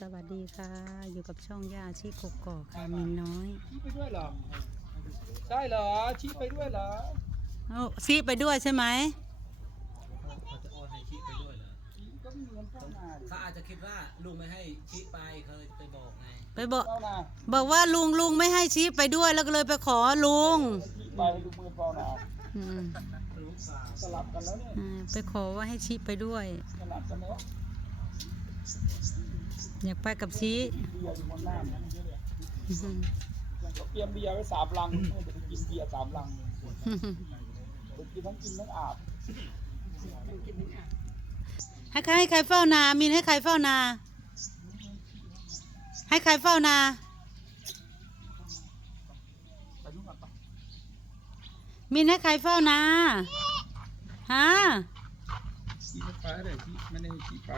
สวัสดีค่ะ อยู่กับช่องย่าชีกกอกค่ะมินน้อย ชี้ไปด้วยเหรอ ใช่เหรอ ชี้ไปด้วยเหรอเอาซีไปด้วยใช่ไหมเขาจะโอนให้ชิไปด้วยเหรอก็มีเงินเข้ามาดิเขาอาจจะคิดว่าลุงไม่ให้ชิไปเคยไปบอกไงไปบอกเข้ามาบอกว่าลุงลุงไม่ให้ชีไปด้วยแล้วก็เลยไปขอลุงชี้ไปดูมือเปล่าหนาอืมรู้เปล่าสลับกันแล้วเนี่ยอ่าไปขอว่าให้ชีไปด้วย สลับกันแล้ว อยากไปกับชีเบียร์อยู่บนหน้าเนี่ยอืมเตรียมเบียร์ไว้สามลังเมื่อจะไปกินเบียร์สามลังไปกินทั้งกินทั้งอาบให้ใครให้ใครเฝ้านา มินให้ใครเฝ้านา ให้ใครเฝ้านาไปนู่นก่อนปะมินให้ใครเฝ้านาฮะชี้ไม่ไปเลยชี้ไม่ได้ชี้ไป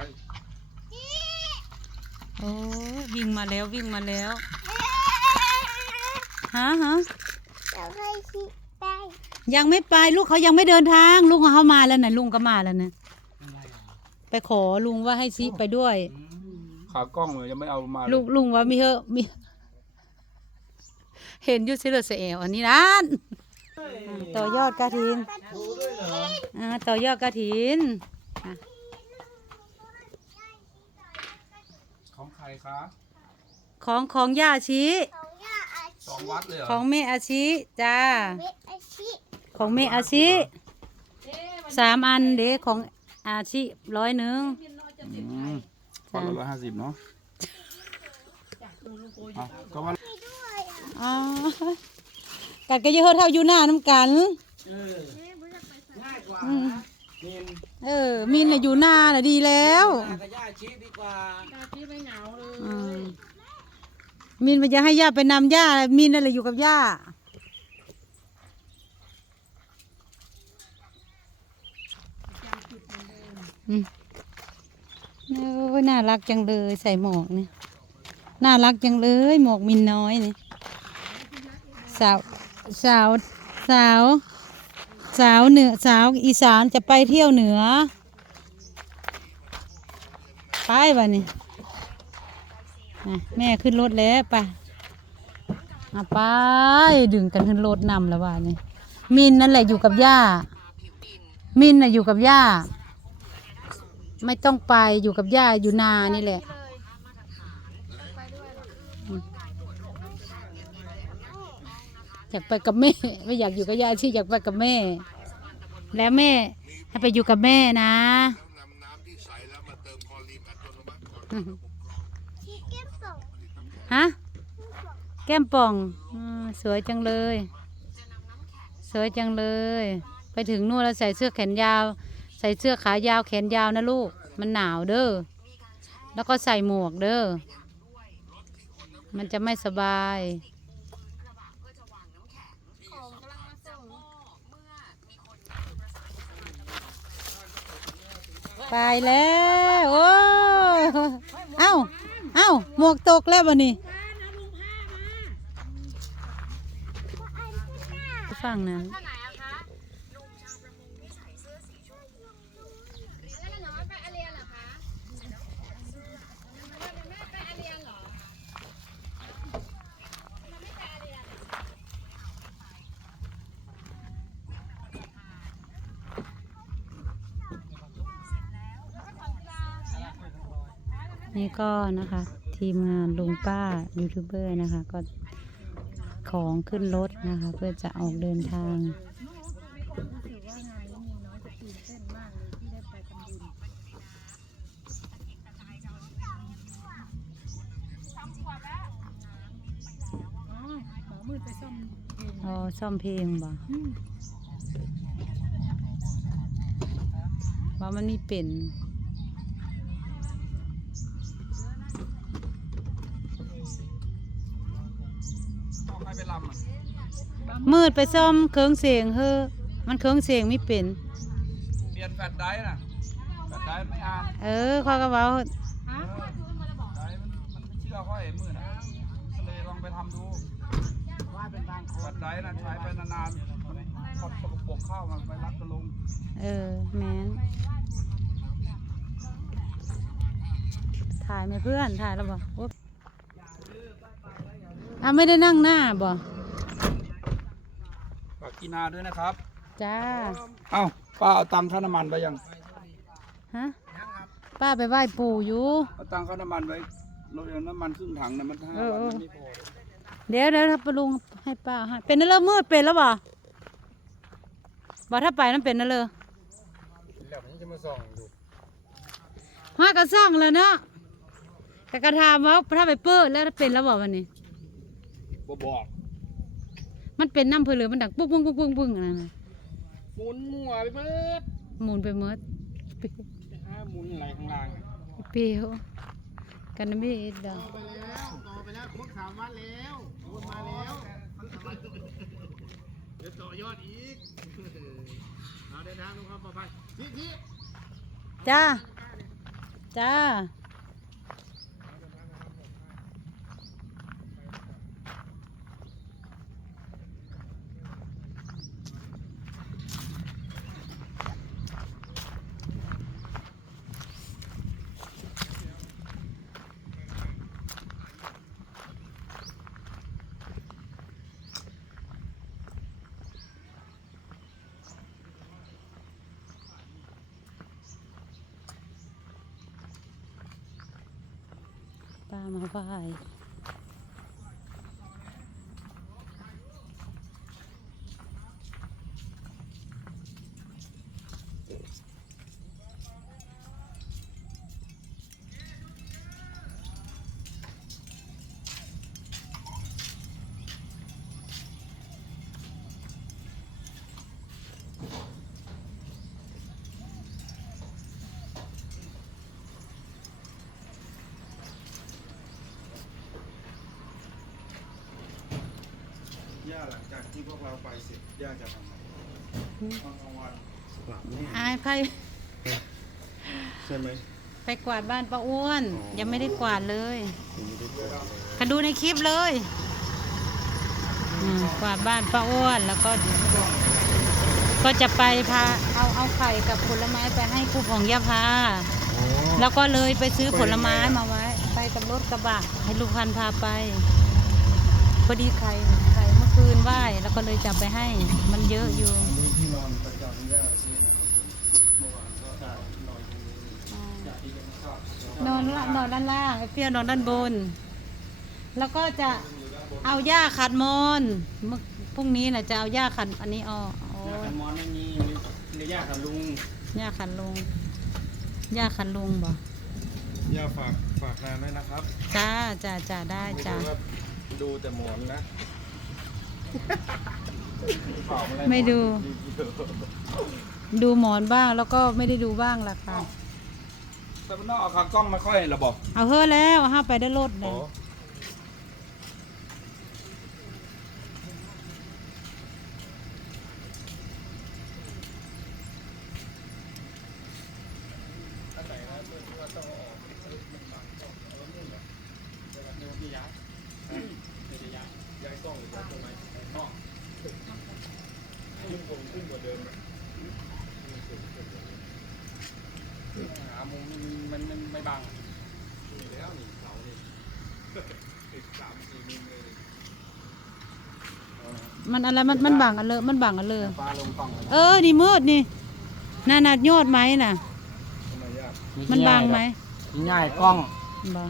โอ้วิ่งมาแล้ววิ่งมาแล้วฮะฮะเราเคยคิดไปยังไม่ไปลูกเขายังไม่เดินทาง ลุงเขามาแล้วนะลุงก็มาแล้วนะอะไรอะไปขอลุงว่าให้ซีไปด้วย ขากล้องเลยยังไม่เอามาเลยลุงลุงว่ามีเหอะมี เห็นอยุสิเลอเสเอวอันนี้นั่นต่อยอดกระถินดูด้วยเหรออ่าต่อยอดกระถินอะ ของใค รคะของของย่าชีของย่าอาสองชีวัดเลยเหรอของแม่อาชีจ้าเม็ดอาชีของแม่อาชีสามอันเด็ของอาชีร้อยหนึ่งอืมคนละร้อยห้าสิบเนาะเอาก็ว่าไปด้วยอะอ๋อกัดก็เยอะเท่าอยู่หน้าน้ำกันเออง่ายกว่าอืมมินเออ มินน่ะอยู่หน้าน่ะดีแล้วมากับย่าชิดีกว่าอืม มินมันจะให้ย่าไปนำย่า มินนั่นแหละอยู่กับย่า อืมโอ้ยน่ารักจังเลยใส่หมวกเนี่ย น่ารักจังเลยหมวกมินน้อยเนี่ยสาวสาวสาวสาวเหนือสาวอีสานจะไปเที่ยวเหนือ ไปวะนี่ แม่ขึ้นรถแล้วไปเอาไปดึงกันขึ้นรถนำแล้วว่านี่มินนั่นแหละอยู่กับย่า มินน่ะอยู่กับย่า ไม่ต้องไปอยู่กับย่าอยู่นานี่แหละอยากไปกับแม่ไม่อยากอยู่กับย่าที่อยากไปกับแม่ แล้วแม่ให้ไปอยู่กับแม่นะ ฮะ แก้มป่องอสวยจังเลย สวยจังเลย ไปถึงนู่นแล้วใส่เสื้อแขนยาว ใส่เสื้อขายาวแขนยาวนะลูก มันหนาวเด้อ แล้วก็ใส่หมวกเด้อ มันจะไม่สบายไปแล้ว โอ้ เอ้า อ้าวหมวกตกแล้ววันนี้ฟังนะ ท่าไหนอะคะลุงชาวประมงที่ใส่เสื้อสีชมพูแล้วหนูไปอาเรียนเหรอคะแม่ไปอาเรียนเหรอทำไมไม่ไปอาเรียนอะ นี่ก็นะคะ ทีมงานลุงป้ายูทูบเบอร์นะคะ ก็ของขึ้นรถนะคะ เพื่อจะออกเดินทางอ๋อซ่อมเพลงบ่ว่ามันมีเป็น มืดไปซ่อมเครื่องเสียงเฮ้อมันเครื่องเสียงไม่เป็นเปลี่ยนแฟลชไดรฟ์น่ะแฟลชไดรฟ์ไม่อ่านเออข้อยก็เว้าเออไดรฟ์มันมันไม่เชื่อเขาเห็นมือนะก็เลยลองไปทำดูว่าเป็นทางแฟลชไดรฟ์น่ะใช้ไปนานๆมันพอสกปรกเข้ามันไปรัดกระลงเออแมนทถ่ายไหมเพื่อนถ่ายแล้วบอกอุ๊บอะไม่ได้นั่งหน้าบ่ฝากกินาด้วยนะครับ จ้า เอ้าป้าเอาตังค่าน้ำมันไปยัง ฮะ ป้าไปไหว้ปู่อยู่ เอาตังค่าน้ำมันไว้รถยนต์น้ำมันครึ่งถังนะมันห้าเออวันมันไม่พอเดี๋ยวเดี๋ยวถ้าปลุงให้ป้าให้เป็นนั่นเลยมืดเป็นแล้วบ่บ่ถ้าไปนั่นเป็นนั่นเลยแล้วผมจะมาส่องดูฮากระซ่องเลยเนาะกะกระทามว่าถ้าไปเปิดแล้วเป็นแล้วบ่วันนี้บ่บอก มันเป็นน้ำเพลือมันดังปุ๊บปุ๊บปุ๊บปุ๊บปุ๊บนั่นน่ะหมุนมั่วไปเบิดหมุนไปเมิดไปหาหมุนอะไรข้างล่างน่ะเปรี้ยวกันนะพี่เอ็ดดอกไปแล้วต่อไปแล้วครบสามวันแล้ววนมาแล้วเดี๋ยวต่อยอดอีกเอาเดินทางลงความปลอดภัยที่ที่จ้า จ้า ป้า เราไปเสร็จย่าจะทำไงตอนกลางวันกลับนี่อายใครใช่ไหม ไปกวาดบ้านป้าอ้วน อ๋อ ยังไม่ได้กวาดเลยผมไม่ได้กลับเลยคันดูในคลิปเลยอืมกวาดบ้านป้าอ้วนแล้วก็ ก็จะไปพาเอาเอาไข่กับผลไม้ไปให้ครูของยาพา อ๋อแล้วก็เลยไปซื้อผลไม้มาไว้ ไปกับรถกระบะให้ลูกพันธุ์พาไปพอดีไข่ไข่เมื่อ คืนไหว้แล้วก็เลยจับไปให้ มันเยอะอยู่นี่ที่นอนประจำย่าใช่ไหมครับผมเมื่อวานก็ได้นอนตรงนี้จากที่ยังไม่ทราบนอนละนอนด้านล่างไอ้เปรี้ยวนอนด้านบน แล้วก็จะเอาหญ้าขัดมอนเมื่อพรุ่งนี้นะจะเอาหญ้าขัดอันนี้ออกโอ้ย่ายขันมอนไม่มีในย่าขันลุงหญ้าขัดลุงหญ้าขัดลุงบ่ย่าฝากฝากนานด้วยนะครับจ้าจ้าจ้าได้ไม่จ้า ใช่ว่าดูแต่หมอนนะ ไม่ดู ดูหมอนบ้างแล้วก็ไม่ได้ดูบ้างล่ะค่ะแต่มันต้องเอาขากล้องมาค่อยระบอกเอาเฮ้อแล้วห้าไปได้รถเลอ๋อย หามุมมันมันไม่บังมันอะไรมันมันบังอันเลยมันบังอันเลยปลาลงกล้องเลยเออ นี่มืดนี่น่านาดยอดไหมน่ะทำไมยากมันบังไหมง่ายกล้องบัง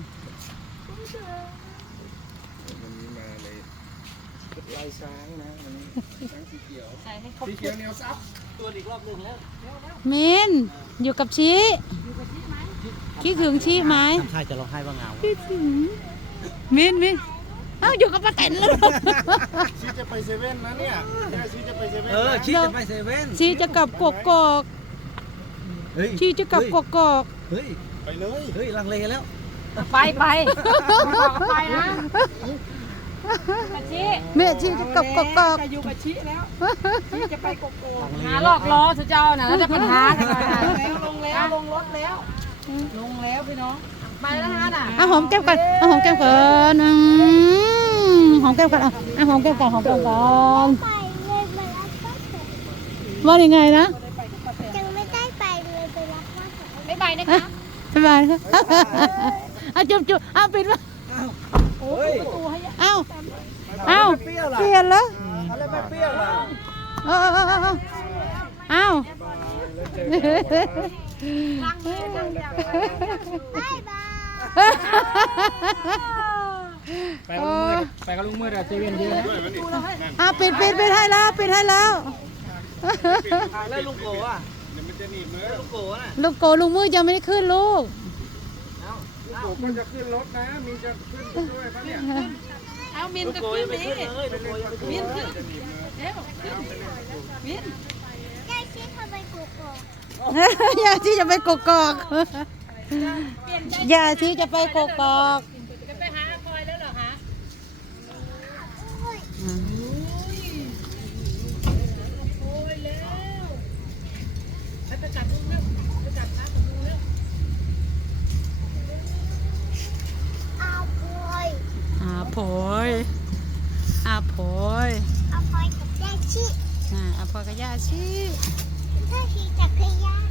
วันนี้มาเลยลายช้างนะ วันนี้ช้างสีเขียวสีเขียวเหนียวซับตัวอีกรอบหนึ่งแล้วมินอยู่กับชีคิดถึงชีไหมใช่จะร้องไห้ว่าเงาคิดถึงมินมินเอ้าอยู่กับป้าแตนเลยชีจะไปเซเว่นนะเนี่ยแม่ชีจะไปเซเว่นเออชีจะไปเซเว่นชีจะกลับกกอกเฮ้ยชีจะกลับกกอกเฮ้ยไปเลยเฮ้ยลังเลแล้วไปไปบอกไปนะ กะชิแม่ชีจะกลับกกอกจะอยู่กับชิแล้วชิจะไปกกอกหาลอกล้อสุเจ้าน่ะแล้วจะปัญหากันแล้วลงแล้วลงรถแล้ว ลงแล้วพี่น้องไปแล้วนะน่ะเอาหอมแก้มก่อนเอาหอมแก้มก่อนอืมหอมแก้มก่อนเอาเอาหอมแก้มก่อนหอมแก้มก่อนว่ายังไงนะยังไม่ได้ไปเลยไปรับว่าไม่ไปนะคะสบายค่ะเอาจุบจุบเอาปิดวะ เฮ้ยเอาเอาเปรี้ยวล่ะเปลี่ยนแล้วอะไรไม่เปรี้ยวล่ะเอาเอาเอาเอาเอาล้างมือล้างเดียวบายบายไปกับลุงมืดไปกับลุงมืดอะเซเว่นเยอะนะเอาปิดปิดปิดให้แล้วปิดให้แล้วแล้วลุงโกะอะลุงโกะน่ะลูกโกลุงมือยังไม่ได้ขึ้นลูก ผมก็จะขึ้นรถนะ มีจะขึ้นด้วยปะเนี่ยลุงโกะยังไม่ขึ้นเลยลุงโกะยังไม่ขึ้นมินยายชี้ทำไมกกอกะอย่าที่จะไปกกอกอย่าที่จะไปกกอก พอยอาพอยอาพอยกับยาชีอ่าอาพอยกับยาชีย่าชีจะกรยาน